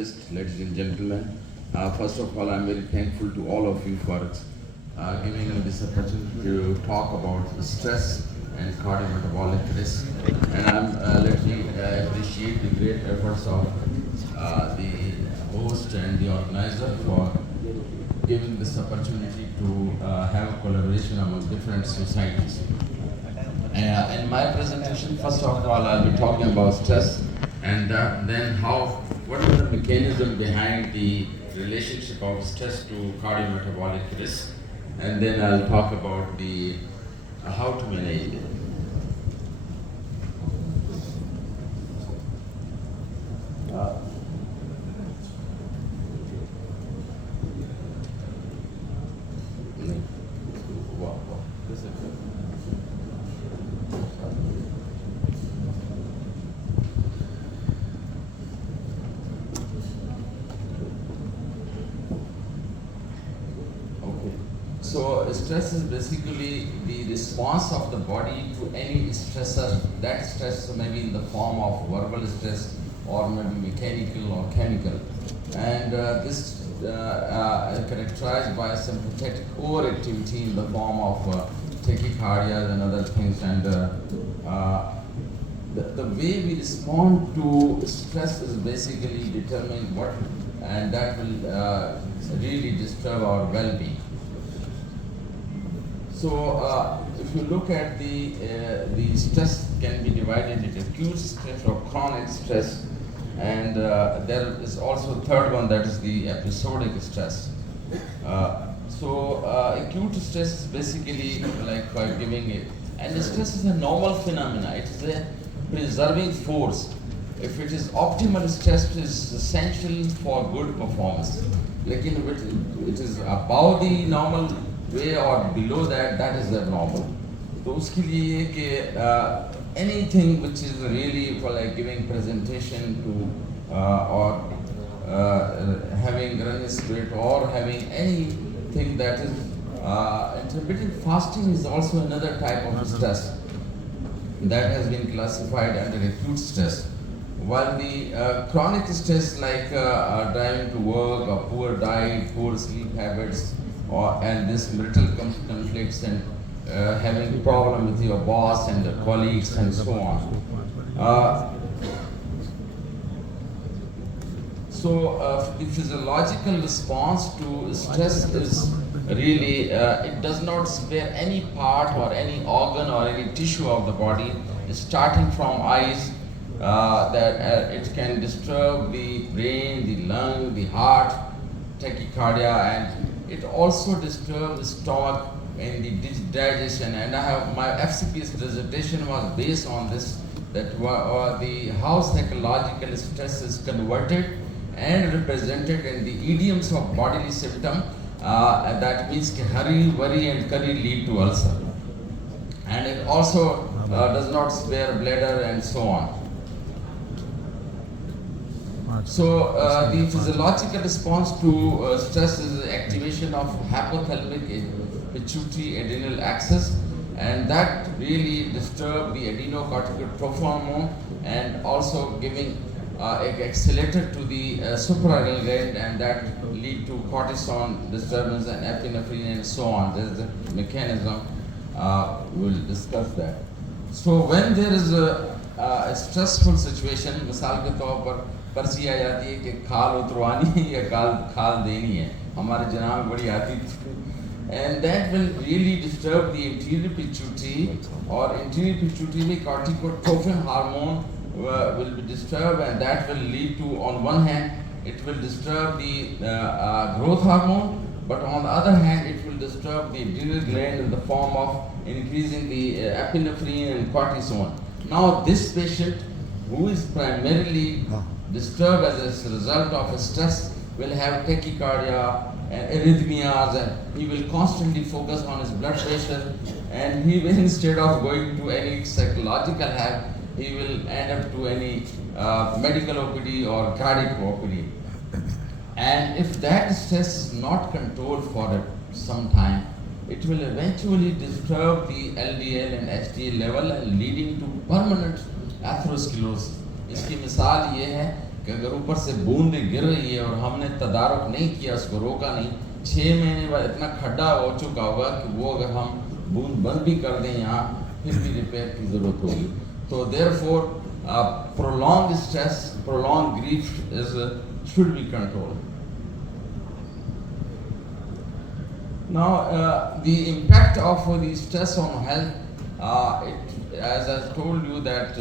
Ladies and gentlemen, first of all, I'm very thankful to all of you for giving me this opportunity to talk about stress and cardiometabolic risk. And let me appreciate the great efforts of the host and the organizer for giving this opportunity to have a collaboration among different societies. In my presentation, first of all, I'll be talking about stress and then what is the mechanism behind the relationship of stress to cardiometabolic risk, and then I'll talk about the how to manage it. Uh, this is Okay. So stress is basically the response of the body to any stressor. That stress may be in the form of verbal stress or maybe mechanical or chemical. And this is characterized by sympathetic overactivity in the form of tachycardia and other things. And the way we respond to stress is basically determined what, and that will really disturb our well-being. So if you look at the stress can be divided into acute stress or chronic stress, and there is also a third one, that is the episodic stress. Acute stress is basically like by giving it, and stress is a normal phenomena. It is a preserving force. If it is optimal, stress is essential for good performance. Like if it is above the normal way or below that, that is abnormal. तो उसके लिए कि anything which is really for like giving presentation to or having running spirit or having anything that is intermittent fasting is also another type of stress that has been classified under acute stress. While the chronic stress like driving to work, or poor diet, poor sleep habits, and this marital conflicts and having a problem with your boss and the colleagues and so on. The physiological response to stress is really, it does not spare any part or any organ or any tissue of the body, starting from eyes, that it can disturb the brain, the lung, the heart, tachycardia, and it also disturbs the stomach and the digestion. And my FCP's dissertation was based on this, that how psychological stress is converted and represented in the idioms of bodily symptom. That means hurry, worry, and curry lead to ulcer. And it also does not spare bladder and so on. So the physiological response to stress is the activation of hypothalamic pituitary adrenal axis, and that really disturb the adrenocortical hormone and also giving accelerator to the suprarenal gland, and that lead to cortisol disturbance and epinephrine and so on. There is a mechanism, we'll discuss that. So when there is a stressful situation, मिसाल के तौर पर पर्ची आ जाती है कि खाल उतरवानी है या खाल देनी है, हमारे जनाब में बड़ी आती थी, and that will really disturb the anterior pituitary, or anterior pituitary में corticotrophin hormone will be disturbed, and that will lead to, on one hand, it will disturb the growth hormone, but on the other hand, it will disturb the adrenal gland in the form of increasing the epinephrine and cortisol. Now, this patient who is primarily disturbed as a result of stress will have tachycardia and arrhythmias, and he will constantly focus on his blood pressure, and he will, instead of going to any psychological help, he will end up to any medical OPD or cardiac OPD. And if that stress is not controlled for some time, it will eventually disturb the LDL and HDL level and leading to permanent atherosclerosis. इसकी मिसाल ये है कि अगर ऊपर से बूंदें गिर रही है और हमने तदारुक नहीं किया, उसको रोका नहीं, 6 महीने बाद इतना खड्डा हो चुका होगा कि वो अगर हम बूंद बंद भी कर दें यहाँ, फिर भी रिपेयर की ज़रूरत होगी. तो therefore prolonged stress, prolonged grief should be controlled. Now, the impact of the stress on health, as I told you that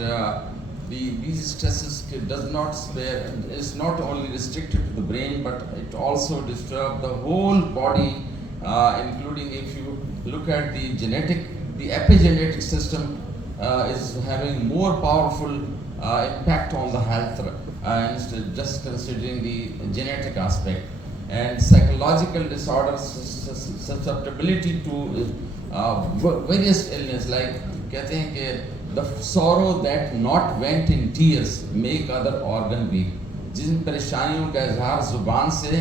these stresses does not spare, is not only restricted to the brain, but it also disturbs the whole body, including if you look at the epigenetic system is having more powerful impact on the health, instead just considering the genetic aspect. And psychological disorders, susceptibility to various illness, like कहते हैं कि the sorrow that not vent in tears make other organ weak. जिन परेशानियों का इजहार जुबान से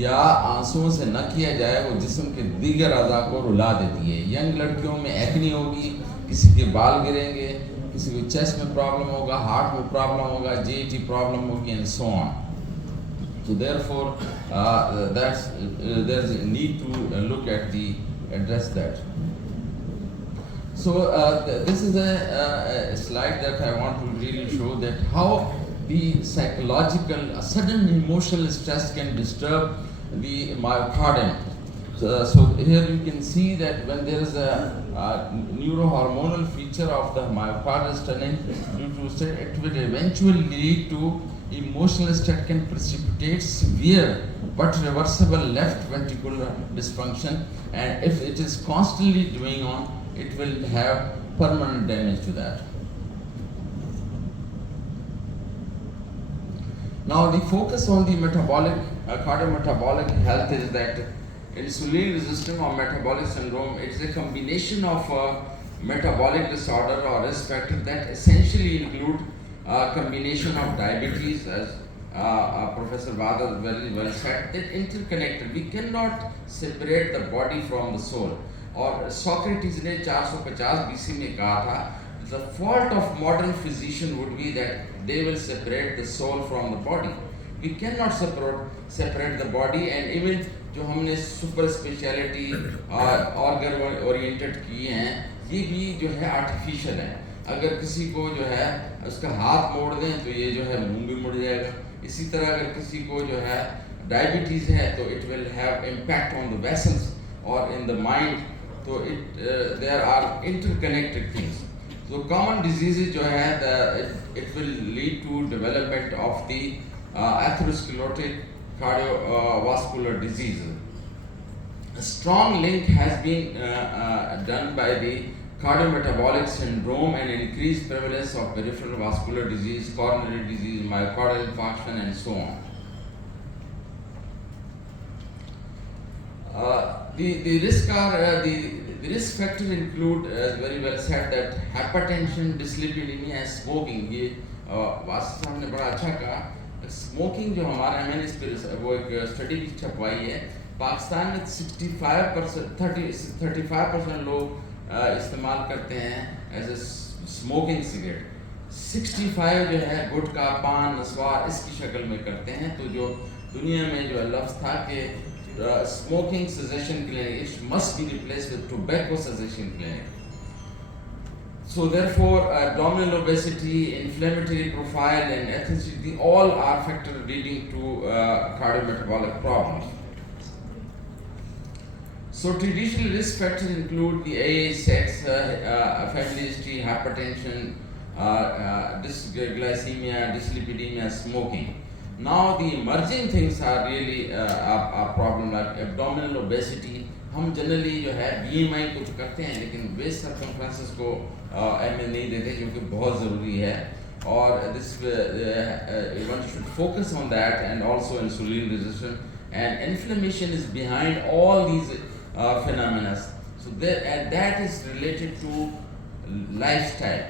या आंसुओं से न किया जाए, वो जिस्म के दीगर अज़ा को रुला देती है. यंग लड़कियों में एक्ने होगी, किसी के बाल गिरेंगे, किसी को चेस्ट में प्रॉब्लम होगा, हार्ट में प्रॉब्लम होगा, JET प्रॉब्लम होगी, and so on. So therefore, there's a need to look at address that. So this is a slide that I want to really show that how the psychological, sudden emotional stress can disturb the myocardium. So here you can see that when there is a neurohormonal feature of the myocardial stunning due to stress, it will eventually lead to emotional stress can precipitate severe but reversible left ventricular dysfunction, and if it is constantly doing on, it will have permanent damage to that. Now the focus on the cardiometabolic health is that insulin resistance or metabolic syndrome, it's a combination of metabolic disorder or risk factor that essentially include a combination of diabetes, as Professor Vada very well said, that interconnected. We cannot separate the body from the soul. और Socrates ने 450 BC में कहा था, the fault of modern physician would be that they will separate the soul from the body. We cannot separate the body, and even जो हमने super speciality organ oriented किए हैं, ये भी जो है आर्टिफिशियल है. अगर किसी को जो है उसका हाथ मोड़ दें तो ये जो है मुंह भी मुड़ जाएगा. इसी तरह अगर किसी को जो है डायबिटीज़ है तो it will have impact on the vessels और इन द माइंड. तो there are interconnected things. So common diseases जो है it will lead to development of the atherosclerotic cardiovascular disease. A strong link has been done by the cardiometabolic syndrome and increased prevalence of peripheral vascular disease, coronary disease, myocardial infarction, and so on. The risk factors include, as very well said, that hypertension, dyslipidemia, and smoking. ये वास्तव साहब ने बड़ा अच्छा कहा. Smoking जो हमारा, मैंने इस पर वो एक स्टडी भी छपवाई है. पाकिस्तान में 35% लोग इस्तेमाल करते हैं एज ए स्मोकिंग सिगरेट. 65 जो है गुटखा, पान, नस्वार इसकी शक्ल में करते हैं. तो जो दुनिया में जो लफ्ज़ था कि smoking cessation clinic, it must be replaced with tobacco cessation clinic. So therefore, abdominal obesity, inflammatory profile, and ethnicity all are factors leading to cardiometabolic problems. So traditional risk factors include the age, sex, family history, hypertension, glycemia, dyslipidemia, smoking. Now the emerging things are really a problem, like abdominal obesity. हम generally जो है BMI को तो करते हैं, लेकिन waste circumferences को अहमियत नहीं देते, जो कि बहुत ज़रूरी है. और this one should focus on that, and also insulin resistance and inflammation is behind all these phenomena. So that is related to lifestyle.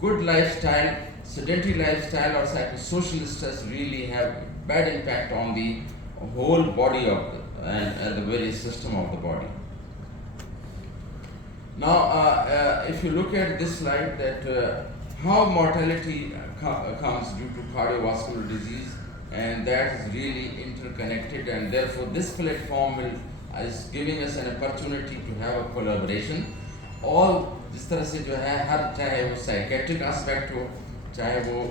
Good lifestyle, sedentary lifestyle, or psychosocial stress really have bad impact on the whole body of and the various system of the body. Now, if you look at this slide, that how mortality comes due to cardiovascular disease, and that is really interconnected, and therefore this platform is giving us an opportunity to have a collaboration. All जिस तरह से जो है हर चाहे वो psychiatric aspect हो, चाहे वो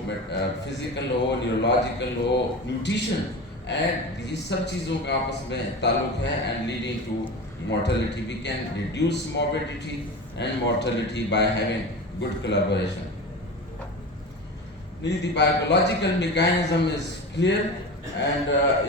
फिजिकल हो, न्यूरोलॉजिकल हो, न्यूट्रिशन, एंड ये सब चीज़ों का आपस में ताल्लुक है, and leading to mortality. We can reduce morbidity and mortality by having good collaboration. The biological mechanism is clear, and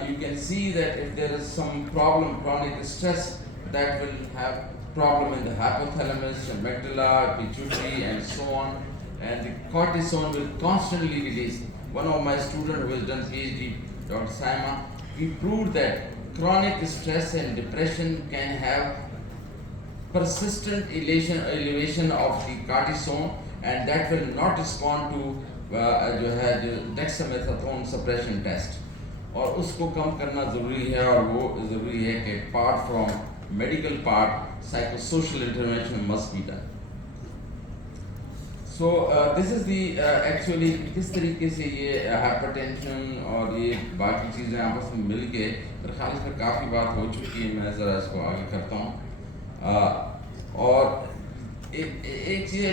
you can see that if there is some problem, chronic stress, that will have problem in the hypothalamus, amygdala, pituitary, and so on, and the cortisol will constantly release. One of my students who has done PhD, Dr. Saima, we proved that chronic stress and depression can have persistent elevation of the cortisol, and that will not respond to जो है जो dexamethasone suppression test, और उसको कम करना ज़रूरी है, और वो ज़रूरी है कि apart from medical part, psychosocial intervention must be done. So this is the actually किस तरीके से ये hypertension और ये बाकी चीज़ें आपस में मिल के, मेरे ख्याल से काफ़ी बात हो चुकी है, मैं ज़रा इसको आगे करता हूँ. और एक चीज़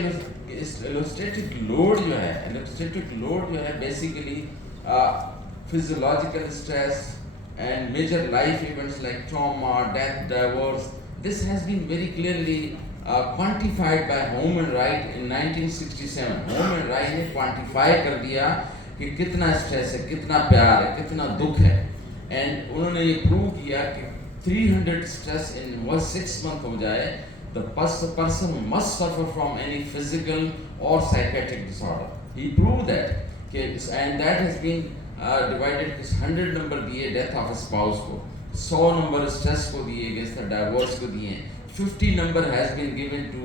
illustrative load जो है basically physiological stress and major life events like trauma, death, divorce. This has been very clearly quantified by Human Rights in 1967. Human Rights ने quantify कर दिया कि कितना stress है, कितना प्यार है, कितना दुख है, and उन्होंने ये prove किया कि 300 stress in 6 months हो जाए, the person must suffer from any physical or psychiatric disorder. He proved that, and that has been divided. 100 number दिए death of a spouse को, 100 number stress को दिए, against the divorce को दिए, 50 number has been given to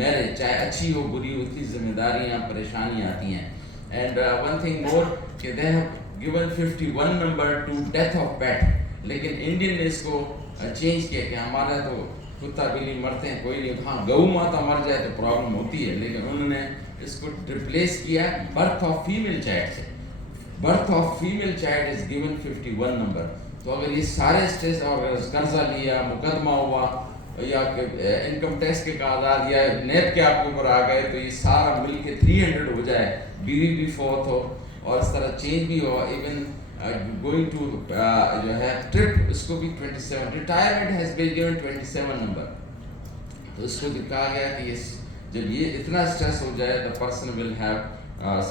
marriage, चाहे अच्छी हो बुरी हो, उसकी जिम्मेदारियाँ परेशानियाँ आती हैं. And one thing more, कि they have given 51 number to death of pet, लेकिन इंडियन ने इसको चेंज किया कि हमारा तो कुत्ता बिल्ली मरते हैं, कोई नहीं, हाँ गऊ माता मर जाए तो प्रॉब्लम होती है, लेकिन उन्होंने इसको रिप्लेस किया बर्थ ऑफ फीमेल चाइल्ड से. Birth of female child is given 51 number. तो अगर ये सारे स्ट्रेस, और कर्जा लिया, मुकदमा हुआ, या इनकम टैक्स के कागजात या नेप के आपके ऊपर आ गए, तो ये सारा मिल के 300 हो जाए, बीवी भी फोर्थ हो, और इस तरह चेंज भी हो, इवन गोइंग टू जो है ट्रिप, इसको भी 27, retirement has been given 27 number. तो इसको दिखा गया कि जब ये इतना स्ट्रेस हो जाए, the person will have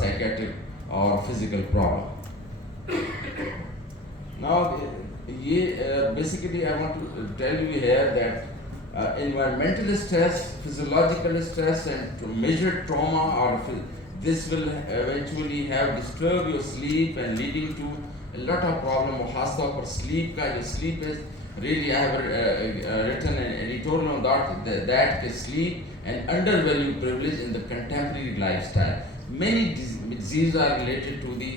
psychiatric और फिजिकल प्रॉब्लम. नाउ ये basically I want to tell you here that environmental stress, physiological stress, and major trauma, or this will eventually have disturbed your sleep and leading to a lot of problem. खास तौर पर sleep का जो sleep is really, I have written an editorial on that sleep and undervalued privilege in the contemporary lifestyle. Many diseases are related to the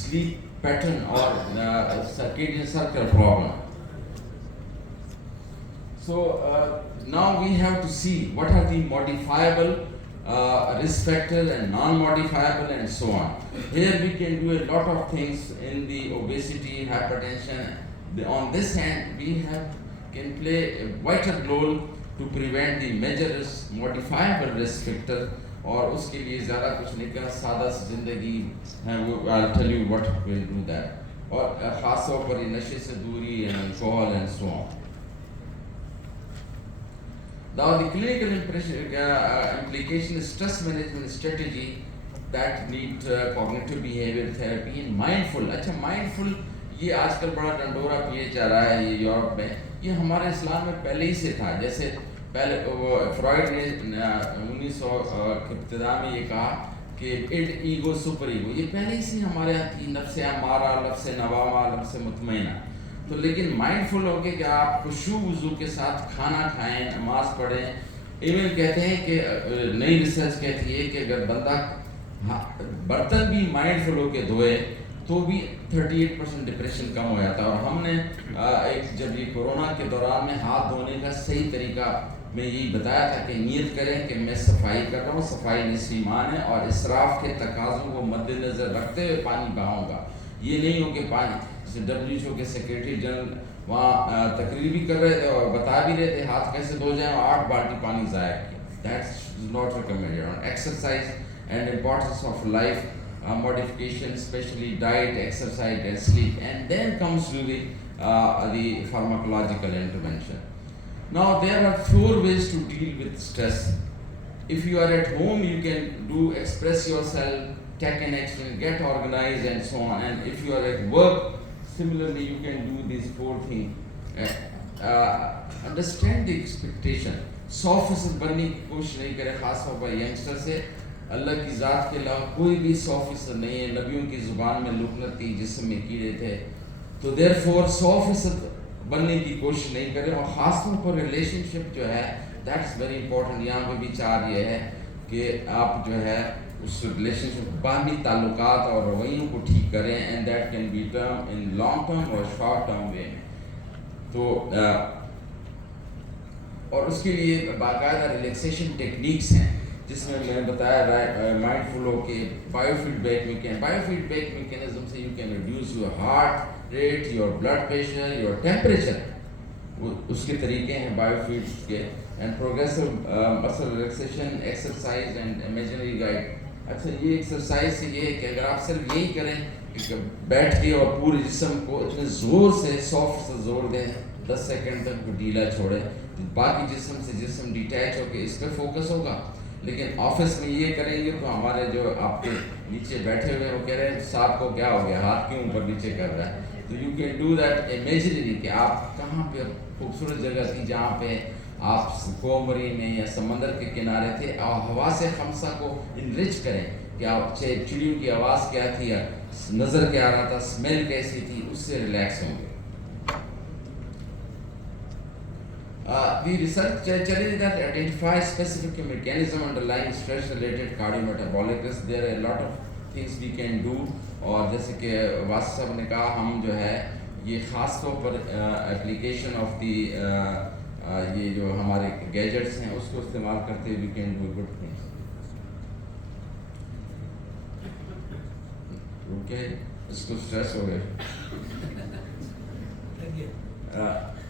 sleep pattern or circadian circle problem. So now we have to see what are the modifiable risk factors and non-modifiable and so on. Here we can do a lot of things in the obesity, hypertension. On this hand, we can play a vital role to prevent the major modifiable risk factor. और उसके लिए ज़्यादा कुछ नहीं करना, सादा सी ज़िंदगी है वो. I'll tell you what will do that. और ख़ास तौर पर नशे से दूरी, alcohol and so on. Now the clinical implication is stress management strategy that need cognitive behavior therapy and mindful. अच्छा mindful ये आजकल बड़ा डंडोरा पिए जा रहा है ये यूरोप में. ये हमारे इस्लाम में पहले ही से था. जैसे पहले फ्रॉइड ने 1900 के इब्तिदा में ये कहा कि इड ईगो सुपर ईगो, ये पहले ही से हमारे यहाँ थी. नफ्स अमारा, नफ्स नवामा, नफ्स मुतमईना. तो लेकिन माइंडफुल हो के कि आप खुशू वज़ू के साथ खाना खाएं, नमाज पढ़ें. इवन कहते हैं कि नई रिसर्च कहती है कि अगर बंदा बर्तन भी माइंडफुल हो के धोए तो भी 38% डिप्रेशन कम हो जाता है. और हमने एक जब ये कोरोना के दौरान में हाथ धोने का सही तरीका میں یہی بتایا تھا کہ نیت کریں کہ میں صفائی کر رہا ہوں, صفائی نصف ایمان ہے, اور اسراف کے تقاضوں کو مد نظر رکھتے ہوئے پانی بہاؤں گا. یہ نہیں ہو کہ پانی, جیسے WHO کے سیکریٹری جنرل وہاں تقریر بھی کر رہے تھے اور بتا بھی رہے تھے ہاتھ کیسے دھو جائیں, اور 8 بالٹی پانی ضائع کیا. That's not recommended. On exercise and importance of life modification, especially diet, exercise and sleep, and then comes to the pharmacological intervention. Now there are 4 ways to deal with stress. If you are at home, you can do express yourself, take an action, get organized and so on. And if you are at work, similarly you can do these 4 things. Understand the expectation. 100% بننے کی کوشش نہیں کرے, خاص طور پر youngster سے. اللہ کی ذات کے علاوہ کوئی بھی 100% نہیں ہے. نبیوں کی زبان میں لکنت تھی, جسم میں کیڑے تھے. تو therefore 100% بننے کی کوشش نہیں کریں. اور خاص طور پر ریلیشن شپ جو ہے, دیٹس ویری امپورٹنٹ. یہاں پہ بھی چار یہ ہے کہ آپ جو ہے اس ریلیشن شپ, باہمی تعلقات اور رویوں کو ٹھیک کریں, and that can be term in long term اور شارٹ ٹرم وے. تو اور اس کے لیے باقاعدہ ریلیکسیشن ٹیکنیکس ہیں, جس میں میں نے بتایا مائنڈ فل ہو کے بایو فیڈ بیک میکینزم سے you can reduce your heart rate, your blood pressure, your temperature. اس کے طریقے ہیں بایو فیڈ کے. And progressive muscle relaxation exercise and imagery guide. اچھا, یہ ایکسرسائز سے یہ ہے کہ اگر آپ صرف یہی کریں کہ بیٹھ کے اور پورے جسم کو اتنے زور سے 100% زور دیں, 10 سیکنڈ تک کو ڈھیلا چھوڑیں, تو باقی جسم سے جسم ڈیٹیچ ہو کے اس پہ فوکس ہوگا. لیکن آفس میں یہ کریں گے تو ہمارے جو آپ کے نیچے بیٹھے ہوئے ہیں وہ کہہ رہے ہیں صاحب کو کیا ہو گیا, ہاتھ کیوں اوپر نیچے کر رہا ہے. تو you can do that imaginary, کہ آپ کہاں پہ خوبصورت جگہ تھی جہاں پہ آپ کومری میں یا سمندر کے کنارے تھے, اور ہوا سے خمسہ کو انرچ کریں کہ آپ چڑیوں کی آواز کیا تھی, نظر کیا آ رہا تھا, اسمیل کیسی تھی, اس سے ریلیکس ہوں گے. The research challenges that identify specific mechanism underlying stress-related cardiometabolic risk. There are a lot of things we can do. اور جیسے کہ واسف صاحب نے کہا, ہم جو ہے یہ خاص طور پر اپلیکیشن آف دی یہ جو ہمارے گیجٹس ہیں اس کو استعمال کرتے ہوئے we can do good things. Okay, اس کو اسٹریس ہو گئے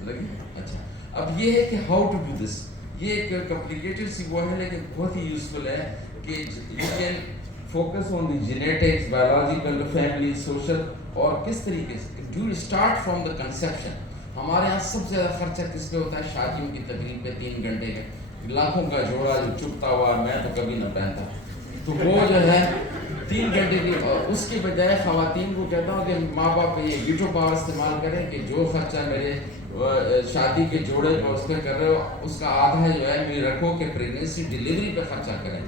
لگے. اچھا, اب یہ ہے کہ ہاؤ ٹو ڈو دس. یہ ایک کمپلیکیٹڈ سی وہ ہے لیکن بہت ہی یوزفل ہے کہ you can focus on the genetics, biological, family, social, اور کس طریقے سے do start from the conception. ہمارے یہاں سب سے زیادہ خرچہ کس پہ ہوتا ہے, شادیوں کی تقریب پہ 3 گھنٹے کا, لاکھوں کا جوڑا جو چپتا ہوا, میں تو کبھی نہ پہنتا. تو وہ جو ہے 3 گھنٹے کی, اور اس کی بجائے خواتین کو کہتا ہوں کہ ماں باپ یہ گیٹو پاور استعمال کریں کہ جو خرچہ میرے شادی کے جوڑے پر اس پہ کر رہے ہو, اس کا آدھا جو ہے مجھے رکھو کہ پریگنینسی ڈیلیوری پہ خرچہ کریں.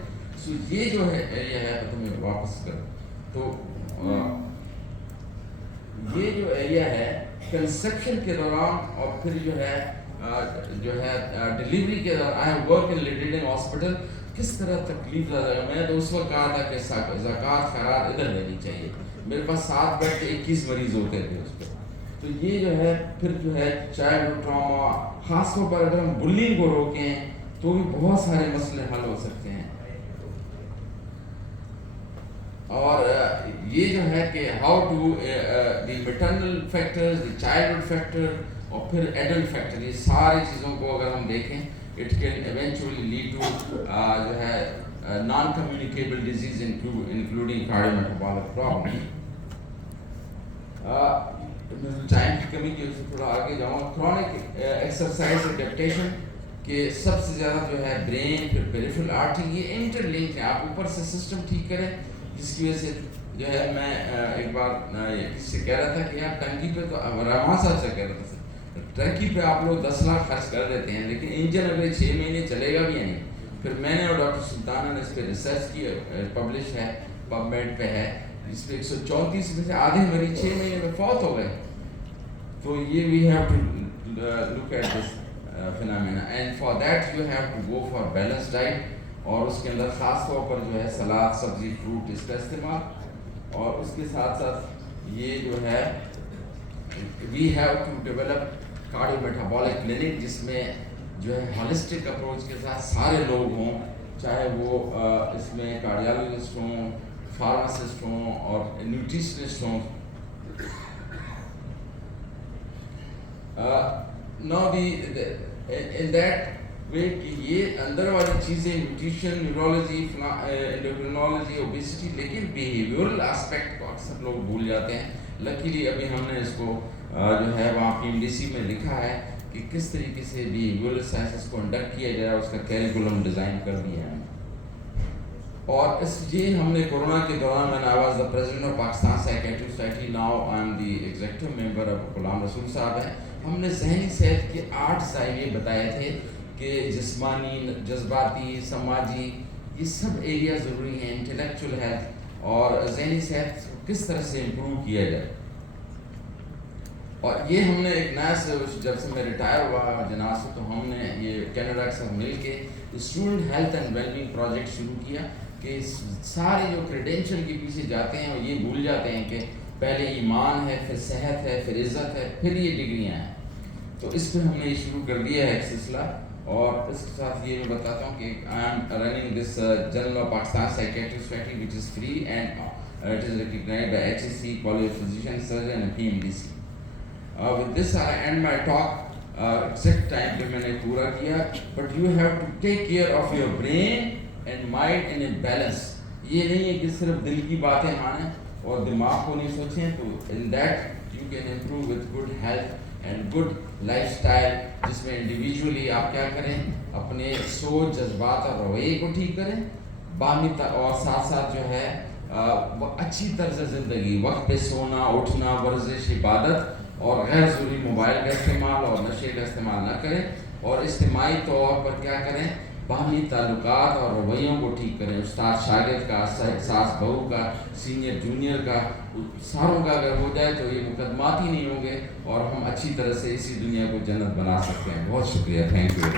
سو یہ جو ہے ایریا ہے تمہیں واپس کرو. تو یہ جو ایریا ہے کنسیپشن کے دوران, اور پھر جو ہے ڈیلیوری کے دوران, I have work in leading hospital, کس طرح تکلیف زیادہ ہے. میں تو اس وقت کہا تھا کہ زکوٰۃ خیرات ادھر لینی چاہیے. میرے پاس 7 بیڈ کے 21 مریض ہوتے تھے اس پہ. تو یہ جو ہے پھر جو ہے چائلڈ ٹراما, خاص طور پر اگر ہم بلنگ کو روکیں تو بھی بہت سارے مسئلے حل ہو سکتے ہیں. اور یہ جو ہے کہ how to the maternal factor, the childhood factor, اور پھر ایڈلٹ فیکٹر, یہ ساری چیزوں کو اگر ہم دیکھیں it can eventually lead to جو ہے non communicable disease including cardiometabolic problem. Time کی کمی کی وجہ سے تھوڑا آگے جاؤں. کرونک ایکسرسائز ایڈیپٹیشن کہ سب سے زیادہ جو ہے برین, پھر پیریفرل آرٹری, یہ انٹر لنک ہے. آپ اوپر سے سسٹم ٹھیک کریں, جس کی وجہ سے جو ہے میں ایک بار کسی سے کہہ رہا تھا کہ یار ٹنکی پہ تو رحمان صاحب سے کہہ رہا تھا, ٹنکی پہ آپ لوگ 10 لاکھ خرچ کر دیتے ہیں لیکن انجن اگلے 6 مہینے چلے گا بھی یا نہیں. پھر میں نے اور ڈاکٹر سلطانہ نے اس پہ ریسرچ کی, پبلش ہے, پب میڈ پہ ہے, جس پہ 134 میں سے آدھے مریض 6 مہینے میں فوت ہو گئے. تو یہ we have to look at this phenomena, and for that you have to go for balance diet, اور اس کے اندر خاص طور پر جو ہے سلاد, سبزی, فروٹ, اس کا استعمال. اور اس کے ساتھ ساتھ یہ جو ہے we have to develop cardio metabolic clinic, جس میں جو ہے ہالسٹک اپروچ کے ساتھ سارے لوگ ہوں، چاہے وہ اس میں کارڈیالوجسٹ ہوں، فارماسسٹ ہوں اور نیوٹریشنسٹ ہوں. Now in that way کہ یہ اندر والی چیزیں نیوٹریشن، نیورولوجی، انڈوکرینولوجی، اوبیسٹی، لیکن بیہیویورل اسپیکٹ کو اکثر لوگ بھول جاتے ہیں. لکیلی ابھی ہم نے اس کو جو ہے وہاں پی ایم ڈی سی میں لکھا ہے کہ کس طریقے سے بیہیویورل سائنسز کو انڈکٹ کیا جائے، اس کا کیریکولم ڈیزائن کر دیا ہے. اور یہ ہم نے کورونا کے دوران، میں I was the president of Pakistan psychiatry society, now I am the executive member of Ghulam رسول صاحب ہیں. ہم نے ذہنی صحت کے 8 زائویے بتائے تھے کہ جسمانی، جذباتی، سماجی، یہ سب ایریا ضروری ہیں، انٹلیکچوئل ہیلتھ اور ذہنی صحت کس طرح سے امپروو کیا جائے. اور یہ ہم نے ایک نیا سے جب سے میں ریٹائر ہوا جناب سے، تو ہم نے یہ کینیڈا کے ساتھ مل کے student health and well-being project شروع کیا کہ سارے جو کریڈینشیل کے پیچھے جاتے ہیں وہ یہ بھول جاتے ہیں کہ پہلے ایمان ہے، پھر صحت ہے، پھر عزت ہے، پھر یہ ڈگریاں ہیں. تو اس پہ ہم نے یہ شروع کر دیا ہے ایک سلسلہ. اور اس کے ساتھ یہ میں بتاتا ہوں کہ I am running this journal of Pakistan psychiatry society which is free and it is recognised by HSC, College of Physicians, Surgeon and PMDC. With this I end my talk. Exact time پہ میں نے پورا کیا. But you have to take care of your brain and mind in a balance. یہ نہیں ہے کہ صرف دل کی باتیں مانیں اور دماغ کو نہیں سوچیں. تو in that you can improve with good health and good lifestyle, جس میں انڈیویجولی آپ کیا کریں، اپنے سوچ، جذبات اور رویے کو ٹھیک کریں، باہمی اور ساتھ ساتھ جو ہے اچھی طرز زندگی، وقت پہ سونا، اٹھنا، ورزش، عبادت اور غیر ضروری موبائل کا استعمال اور نشے کا استعمال نہ کریں. اور اجتماعی طور پر کیا کریں، باہمی تعلقات اور رویوں کو ٹھیک کریں. استاد شاگرد کا، ساس بہو کا، سینئر جونیئر کا، ساروں کا اگر ہو جائے تو یہ مقدمات ہی نہیں ہوں گے اور ہم اچھی طرح سے اسی دنیا کو جنت بنا سکتے ہیں. بہت شکریہ. Thank you.